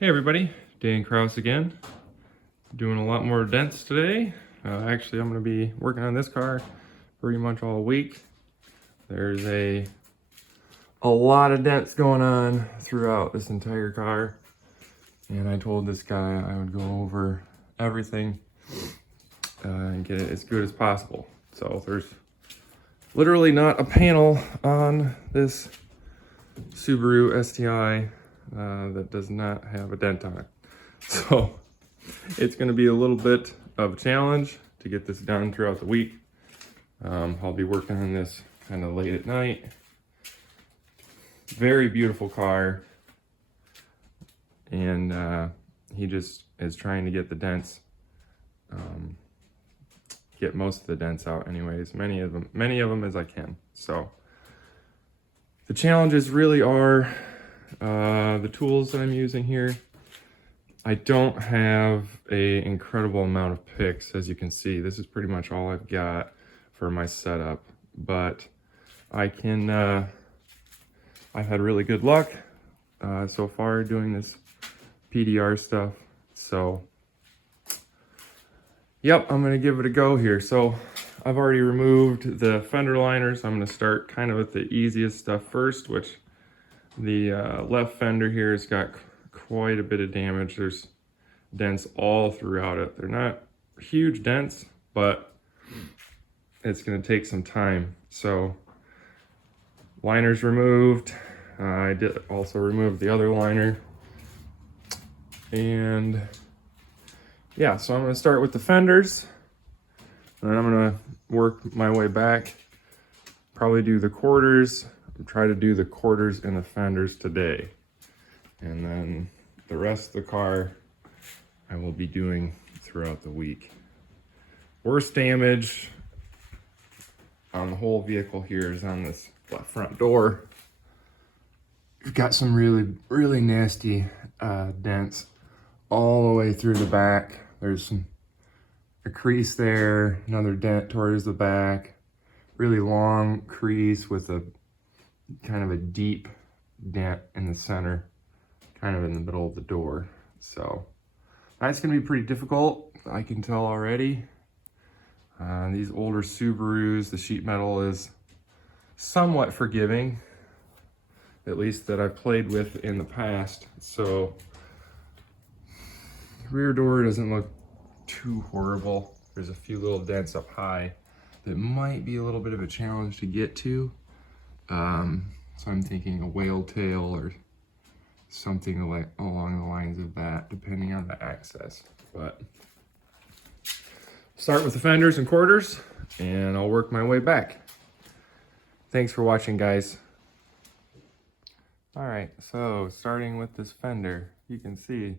Hey everybody, Dan Kraus again. Doing a lot more dents today. Actually, I'm going to be working on this car pretty much all week. There's a lot of dents going on throughout this entire car. And I told this guy I would go over everything and get it as good as possible. So there's literally not a panel on this Subaru STI that does not have a dent on it. So it's going to be a little bit of a challenge to get this done throughout the week. I'll be working on this kind of late at night. Very beautiful car. And he just is trying to get the dents, get most of the dents out anyways, many of them as I can. So the challenges really are the tools that I'm using here. I don't have an incredible amount of picks, as you can see. This is pretty much all I've got for my setup, but I can, I've had really good luck so far doing this PDR stuff. So, yep, I'm gonna give it a go here. So I've already removed the fender liners. I'm gonna start kind of with the easiest stuff first, which the left fender here has got quite a bit of damage. There's dents all throughout it. They're not huge dents, but it's going to take some time. So liners removed. I did also remove the other liner. And yeah, so I'm going to start with the fenders, and then I'm going to work my way back. Probably do the quarters. Try to do the quarters and the fenders today. And then the rest of the car I will be doing throughout the week. Worst damage on the whole vehicle here is on this left front door. We've got some really nasty dents all the way through the back. There's a crease there, another dent towards the back, really long crease with a kind of a deep dent in the center, kind of in the middle of the door. So that's going to be pretty difficult, I can tell already. These older Subarus, the sheet metal is somewhat forgiving, at least that I've played with in the past. So rear door doesn't look too horrible. There's a few little dents up high that might be a little bit of a challenge to get to. So I'm thinking a whale tail or something like along the lines of that, depending on the access. But start with the fenders and quarters, and I'll work my way back. Thanks for watching, guys. All right, so starting with this fender, you can see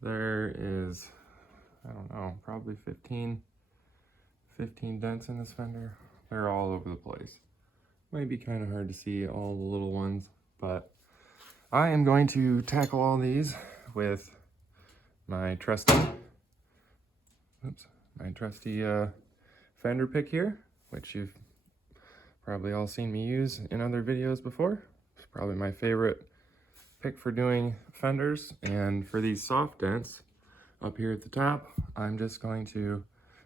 there is, I don't know, probably 15 dents in this fender. They're all over the place. Might be kind of hard to see all the little ones, but I am going to tackle all these with my trusty fender pick here, which you've probably all seen me use in other videos before. It's probably my favorite pick for doing fenders. And for these soft dents up here at the top, I'm just going to,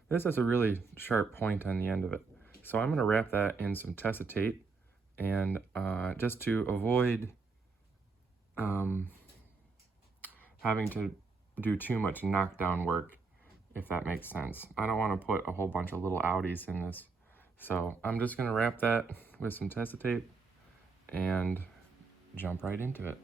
this has a really sharp point on the end of it. So I'm going to wrap that in some Tessa tape, and just to avoid having to do too much knockdown work, if that makes sense. I don't want to put a whole bunch of little outies in this. So I'm just going to wrap that with some Tessa tape and jump right into it.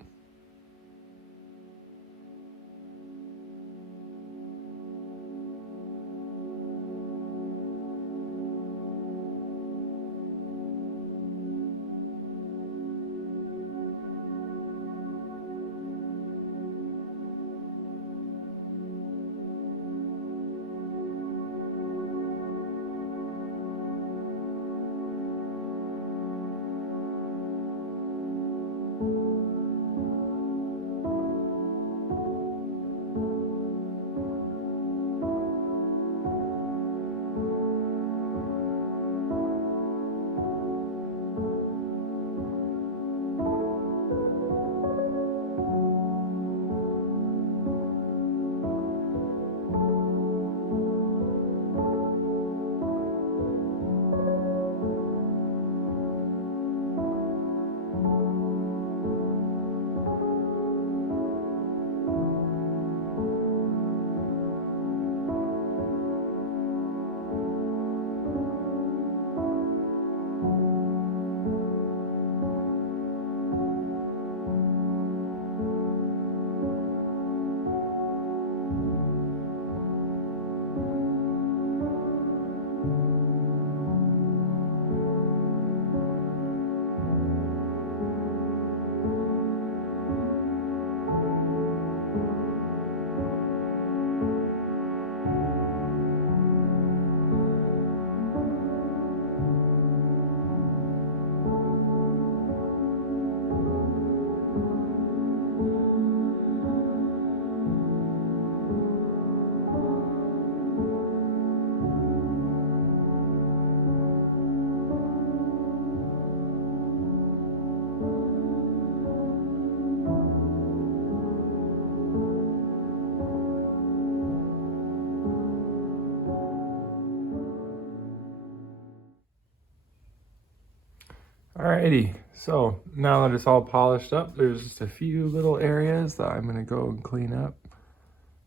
Alrighty, so now that it's all polished up, there's just a few little areas that I'm gonna go and clean up.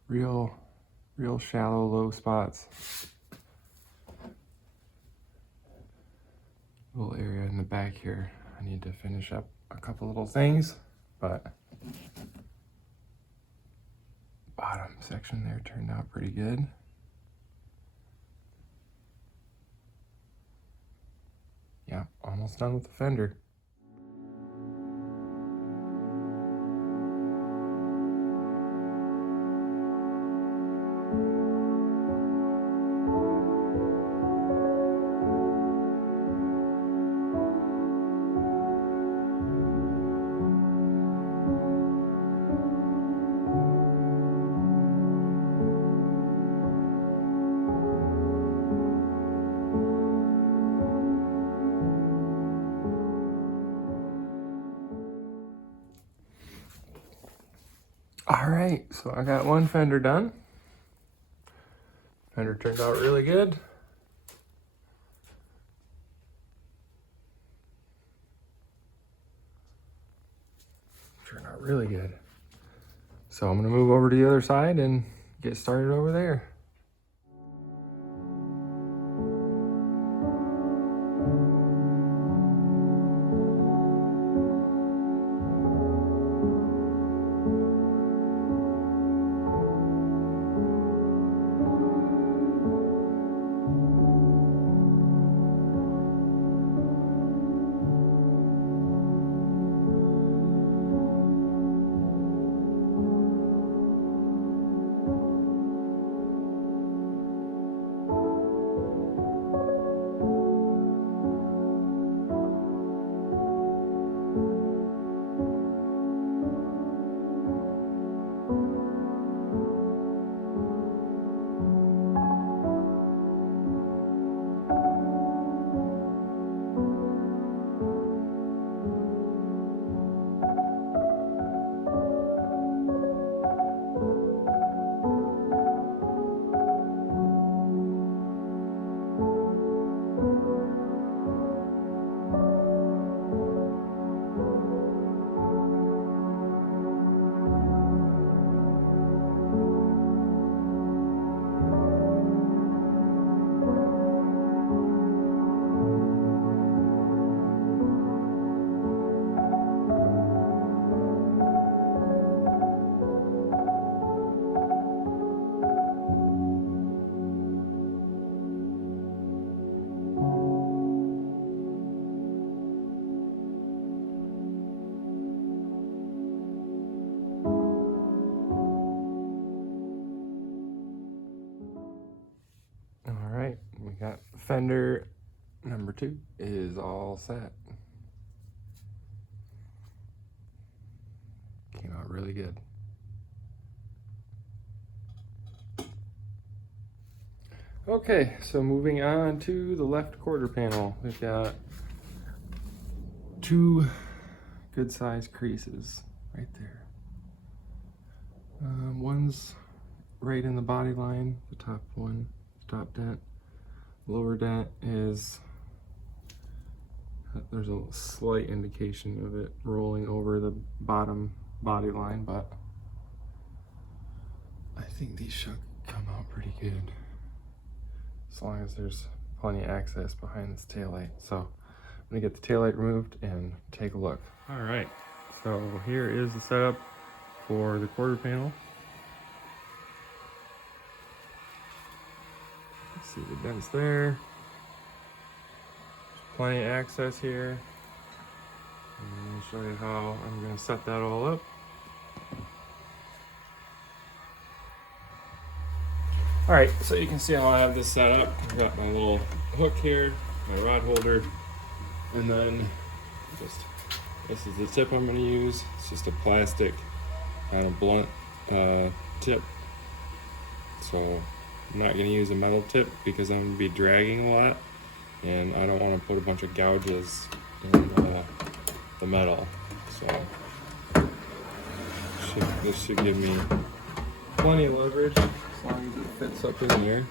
Real shallow, low spots. Little area in the back here. I need to finish up a couple little things, but bottom section there turned out pretty good. Yeah, almost done with the fender. All right, so I got one fender done. Fender turned out really good. Turned out really good. So I'm gonna move over to the other side and get started over there. We got fender number 2 is all set. Came out really good. Okay, so moving on to the left quarter panel. We've got 2 good sized creases right there. One's right in the body line, the top one, the top dent. Lower dent is, there's a slight indication of it rolling over the bottom body line, but I think these should come out pretty good as long as there's plenty of access behind this taillight. So I'm gonna get the taillight removed and take a look. All right, so here is the setup for the quarter panel. See the dents there. There's plenty of access here. And let me show you how I'm going to set that all up. All right, so you can see how I have this set up. I've got my little hook here, my rod holder, and then this is the tip I'm going to use. It's just a plastic kind of blunt tip. So I'm not going to use a metal tip because I'm going to be dragging a lot, and I don't want to put a bunch of gouges in the metal. So this should give me plenty of leverage as long as it fits up in there,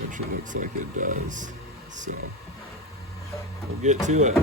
which it looks like it does. So we'll get to it.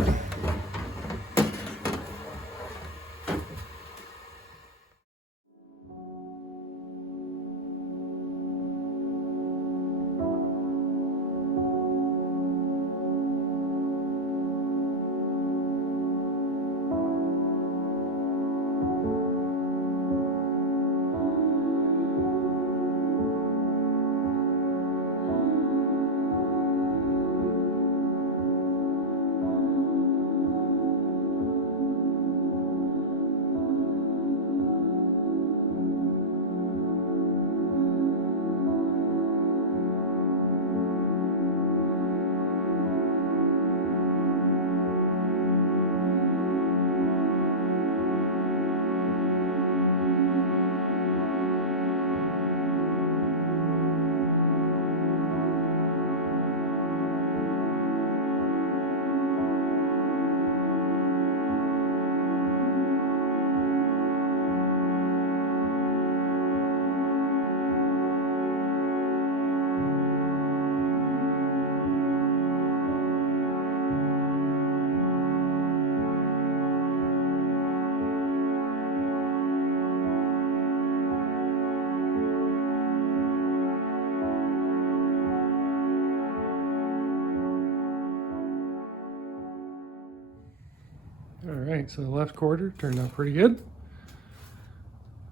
All right, so the left quarter turned out pretty good.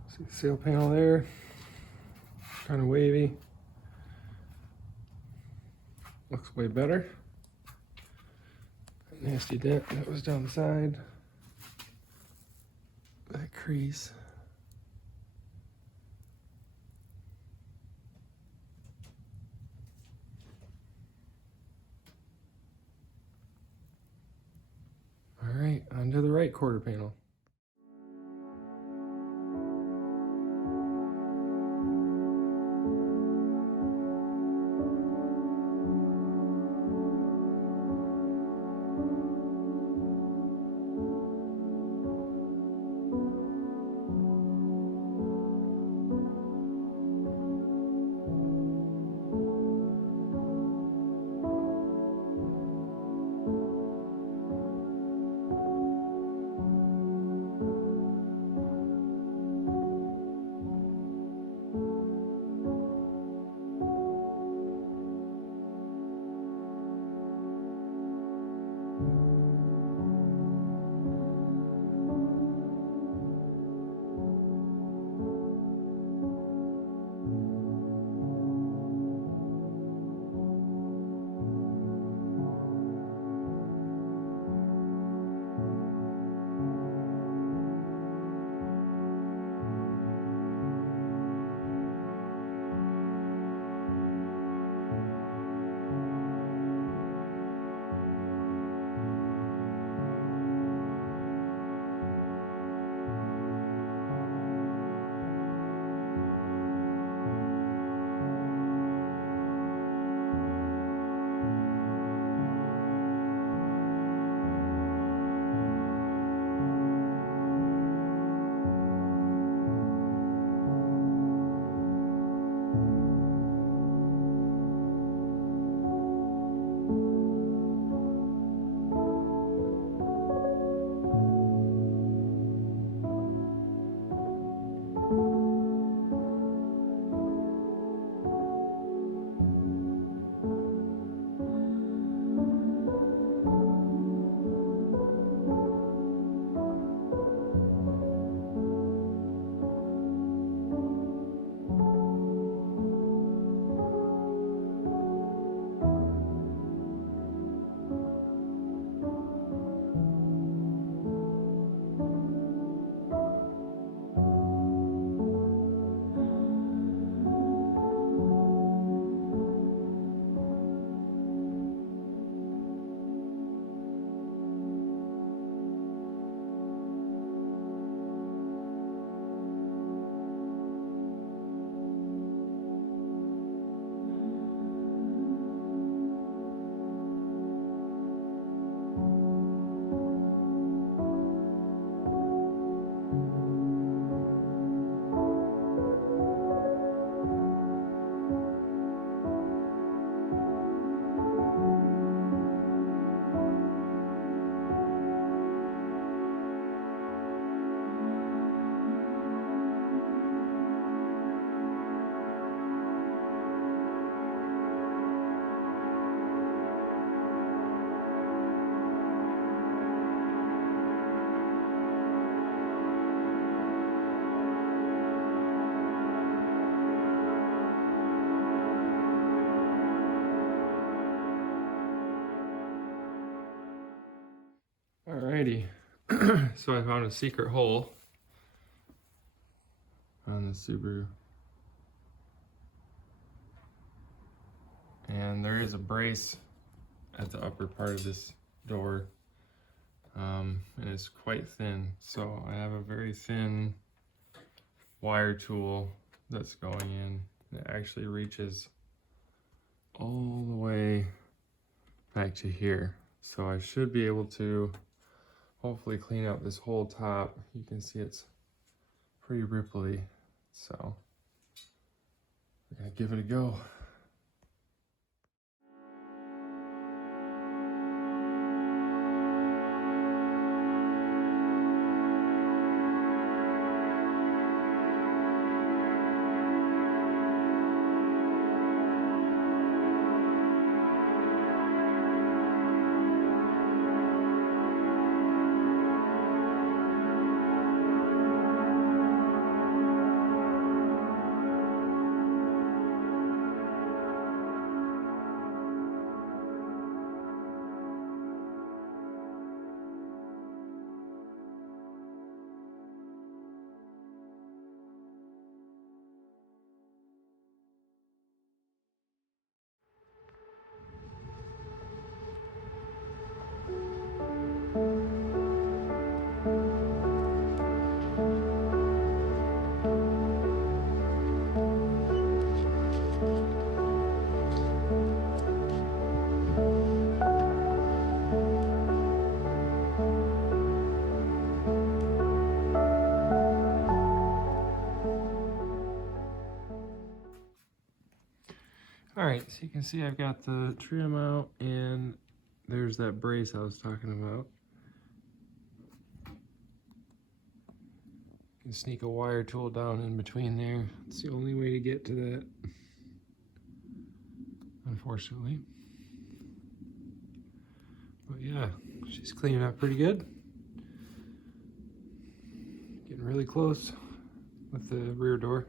See the sail panel there, kind of wavy. Looks way better. That nasty dent that was down the side. That crease. All right, onto the right quarter panel. Alrighty, so I found a secret hole on the Subaru. And there is a brace at the upper part of this door, and it's quite thin. So I have a very thin wire tool that's going in that actually reaches all the way back to here. So I should be able to hopefully clean up this whole top. You can see it's pretty ripply, so we're gonna give it a go. Alright, so you can see I've got the trim out, and there's that brace I was talking about. You can sneak a wire tool down in between there. It's the only way to get to that, unfortunately. But yeah, she's cleaning up pretty good. Getting really close with the rear door.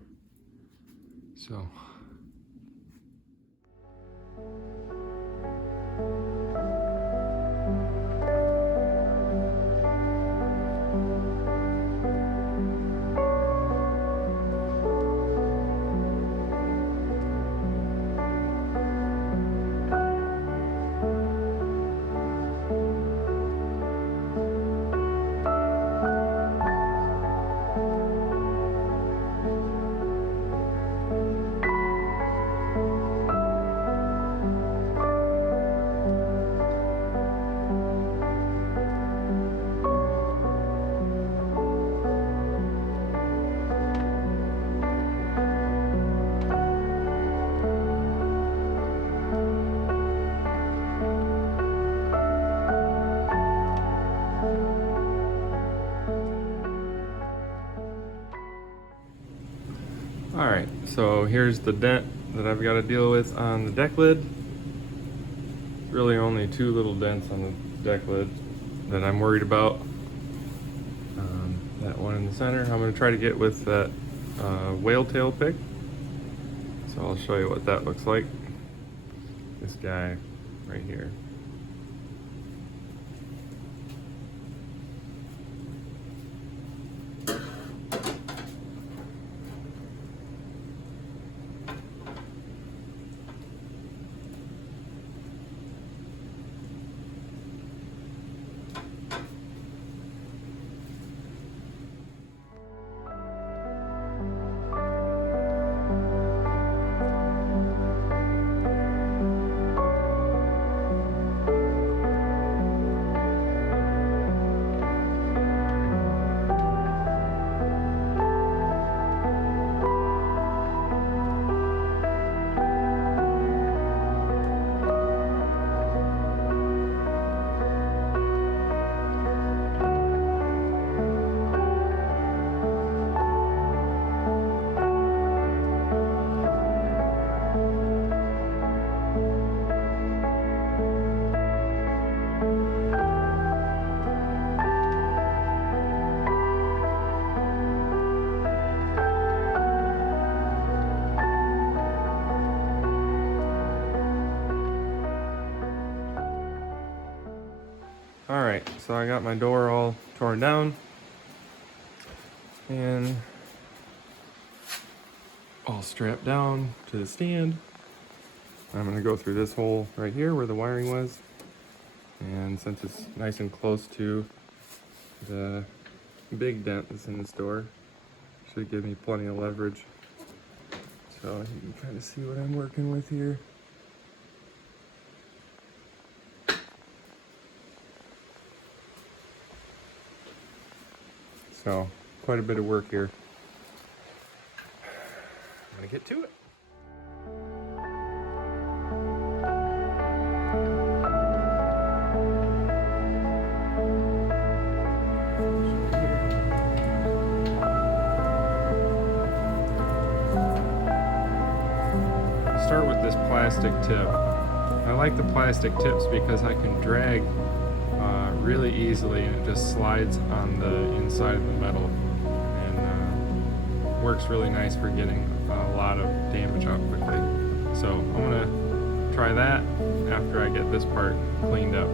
So alright, so here's the dent that I've got to deal with on the deck lid. Really only two little dents on the deck lid that I'm worried about. That one in the center I'm going to try to get with that whale tail pick. So I'll show you what that looks like. This guy right here. Alright, so I got my door all torn down and all strapped down to the stand. I'm going to go through this hole right here where the wiring was, and since it's nice and close to the big dent that's in this door, should give me plenty of leverage. So you can kind of see what I'm working with here. So quite a bit of work here. I'm gonna get to it. Start with this plastic tip. I like the plastic tips because I can drag really easily, and it just slides on the inside of the metal, and works really nice for getting a lot of damage out quickly. So I'm gonna try that after I get this part cleaned up.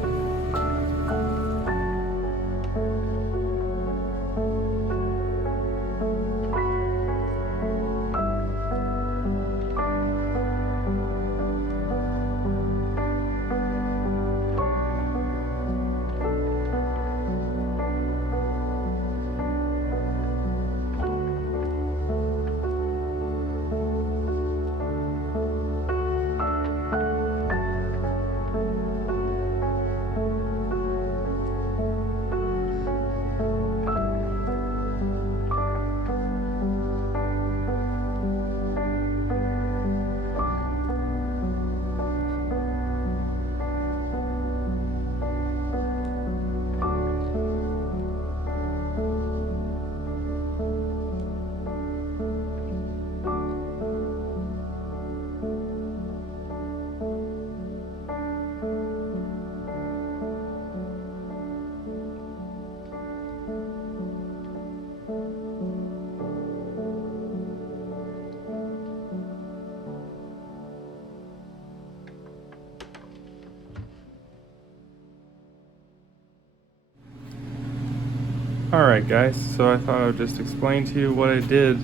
Alright guys, so I thought I would just explain to you what I did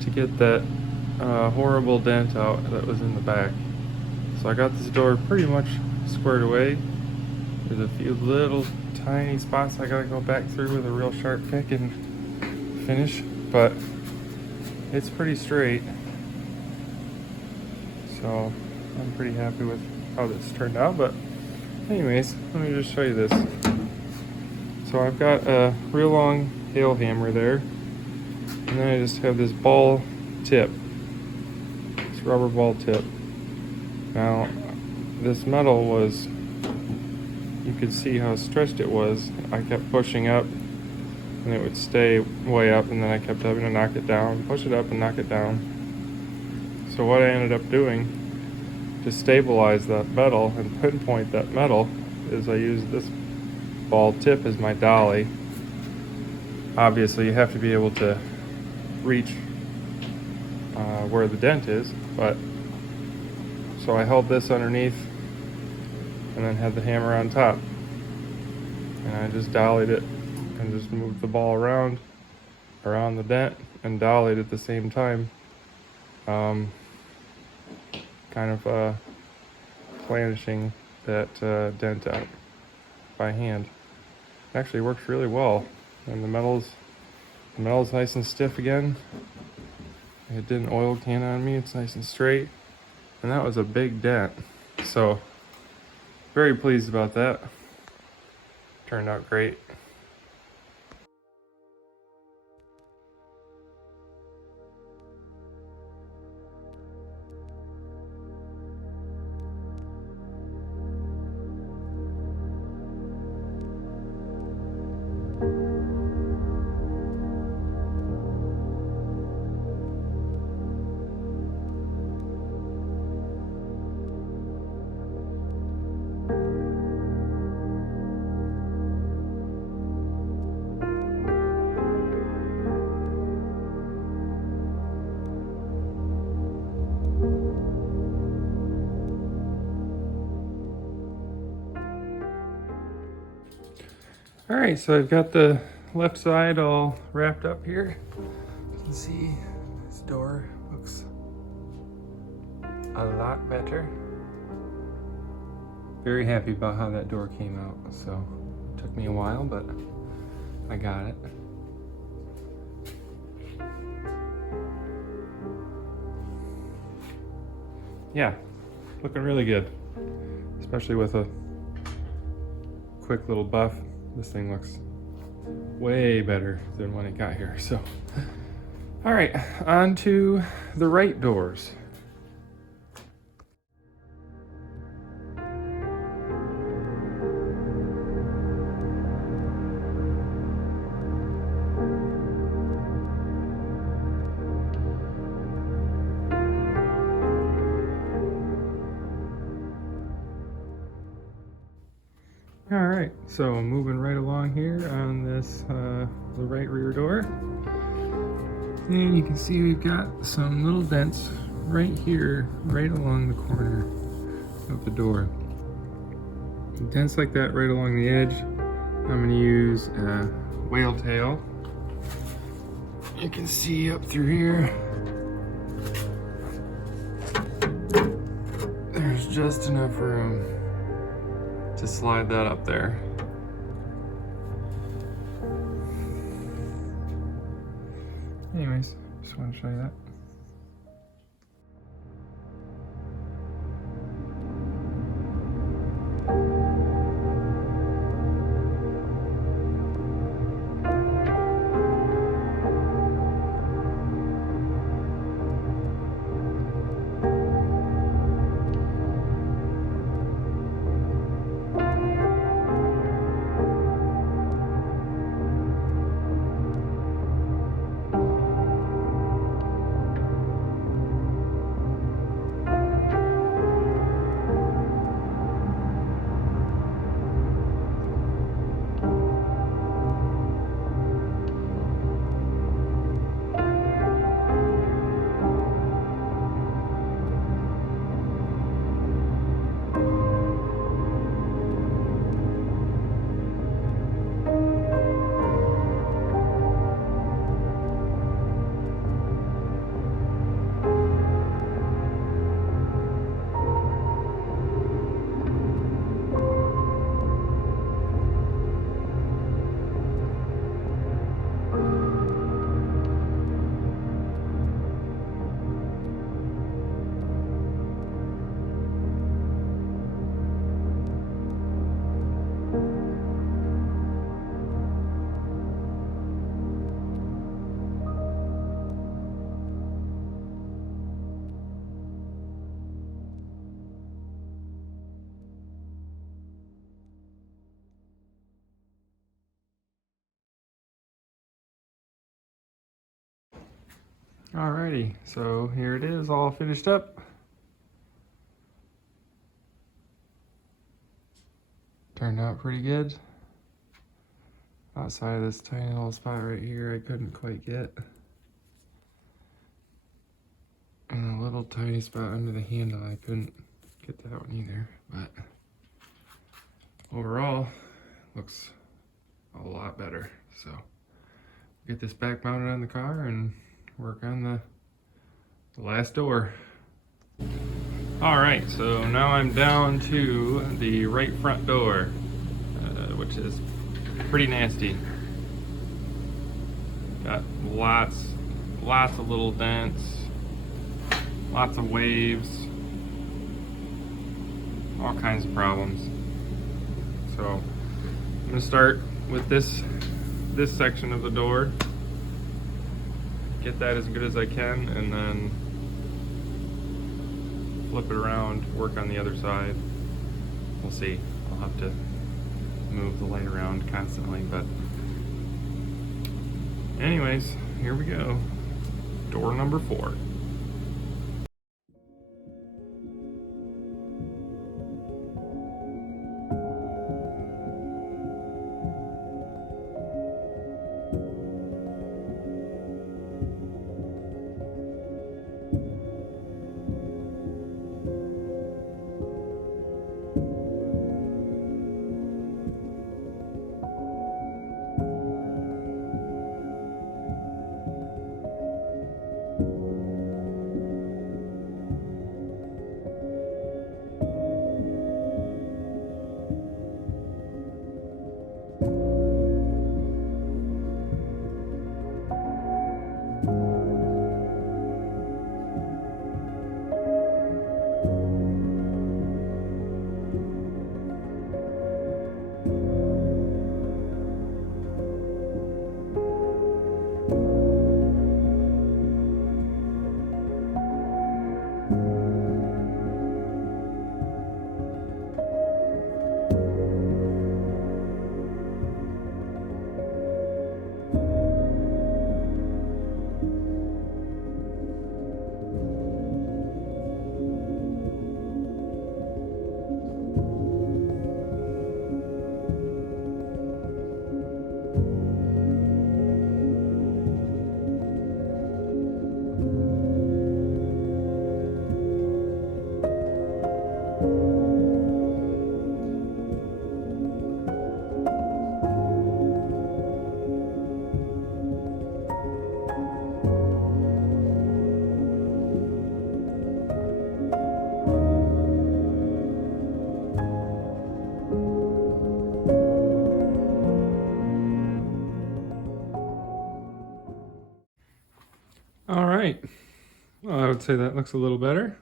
to get that horrible dent out that was in the back. So I got this door pretty much squared away. There's a few little tiny spots I gotta go back through with a real sharp pick and finish, but it's pretty straight. So I'm pretty happy with how this turned out, but anyways, let me just show you this. So I've got a real long hail hammer there, and then I just have this ball tip, this rubber ball tip. Now this metal was, you could see how stretched it was. I kept pushing up and it would stay way up, and then I kept having to knock it down, push it up and knock it down. So what I ended up doing to stabilize that metal and pinpoint that metal is I used this ball tip as my dolly. Obviously you have to be able to reach where the dent is, but so I held this underneath and then had the hammer on top, and I just dollied it and just moved the ball around the dent and dollied at the same time, kind of planishing that dent out by hand. It actually works really well, and the metal's nice and stiff again. It didn't oil can on me, it's nice and straight, and that was a big dent, so very pleased about that. Turned out great. All right, so I've got the left side all wrapped up here. You can see this door looks a lot better. Very happy about how that door came out. So it took me a while, but I got it. Yeah, looking really good, especially with a quick little buff. This thing looks way better than when it got here. So, all right, on to the right doors. All right, so moving right along here on this, the right rear door. And you can see we've got some little dents right here, right along the corner of the door. Dents like that right along the edge. I'm gonna use a whale tail. You can see up through here, there's just enough room to slide that up there. Anyways, just want to show you that. Alrighty, so here it is, all finished up. Turned out pretty good. Outside of this tiny little spot right here I couldn't quite get. And a little tiny spot under the handle, I couldn't get that one either. But overall, looks a lot better. So get this back mounted on the car and work on the last door. All right, so now I'm down to the right front door, which is pretty nasty. Got lots of little dents, lots of waves, all kinds of problems. So I'm gonna start with this section of the door, get that as good as I can, and then flip it around, work on the other side. We'll see. I'll have to move the light around constantly, but anyways, here we go. Door number 4. All right, well, I would say that looks a little better.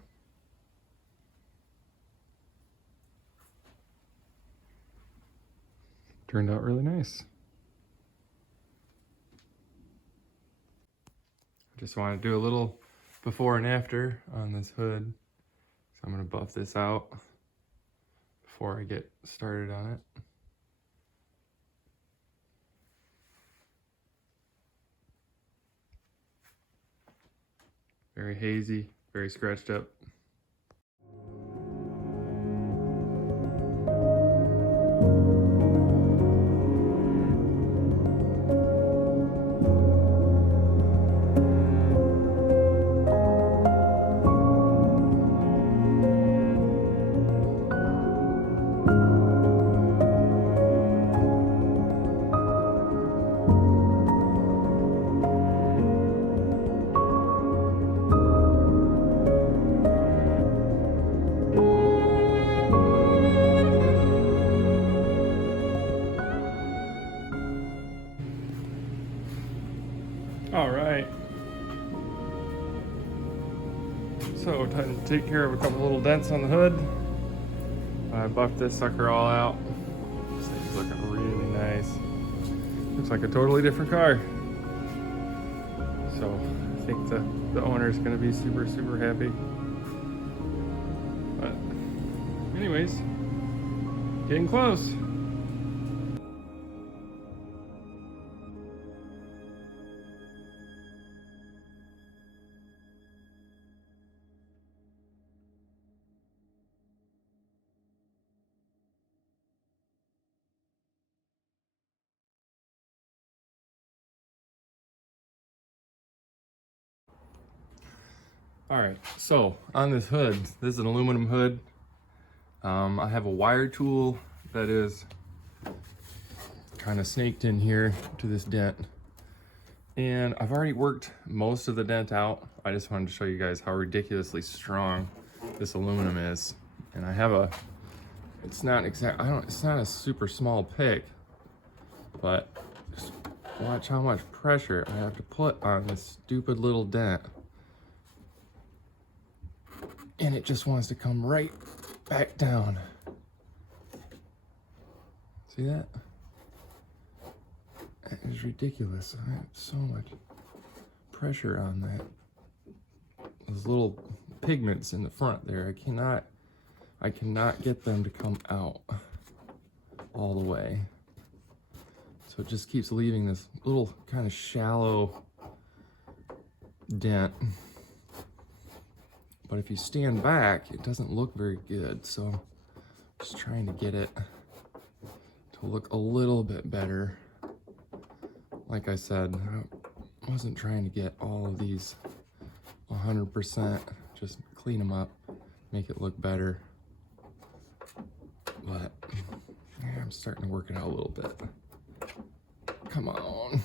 Turned out really nice. Just want to do a little before and after on this hood. So I'm going to buff this out before I get started on it. Very hazy, very scratched up. All right. So time to take care of a couple little dents on the hood. I buffed this sucker all out. This thing's looking really nice. Looks like a totally different car. So I think the owner's gonna be super, super happy. But anyways, getting close. All right, so on this hood, this is an aluminum hood. I have a wire tool that is kind of snaked in here to this dent. And I've already worked most of the dent out. I just wanted to show you guys how ridiculously strong this aluminum is. And I have it's not a super small pick, but just watch how much pressure I have to put on this stupid little dent. And it just wants to come right back down. See that? That is ridiculous. I have so much pressure on that. Those little pigments in the front there, I cannot get them to come out all the way. So it just keeps leaving this little kind of shallow dent. But if you stand back, it doesn't look very good. So I'm just trying to get it to look a little bit better. Like I said, I wasn't trying to get all of these 100%, just clean them up, make it look better. But yeah, I'm starting to work it out a little bit. Come on.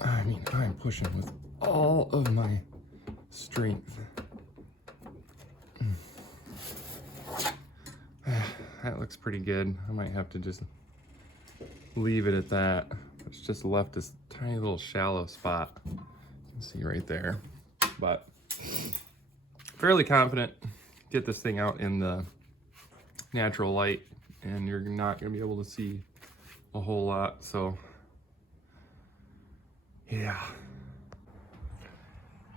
I mean, I'm pushing with all of my strength. That looks pretty good. I might have to just leave it at that. It's just left this tiny little shallow spot. You can see right there. But fairly confident. Get this thing out in the natural light and you're not going to be able to see a whole lot. So yeah.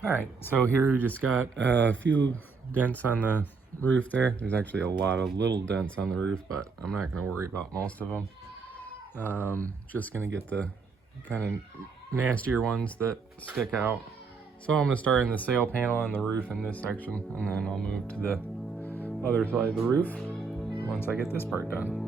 All right, so here we just got a few dents on the roof there. There's actually a lot of little dents on the roof, but I'm not going to worry about most of them. Just going to get the kind of nastier ones that stick out. So I'm going to start in the sail panel on the roof in this section, and then I'll move to the other side of the roof once I get this part done.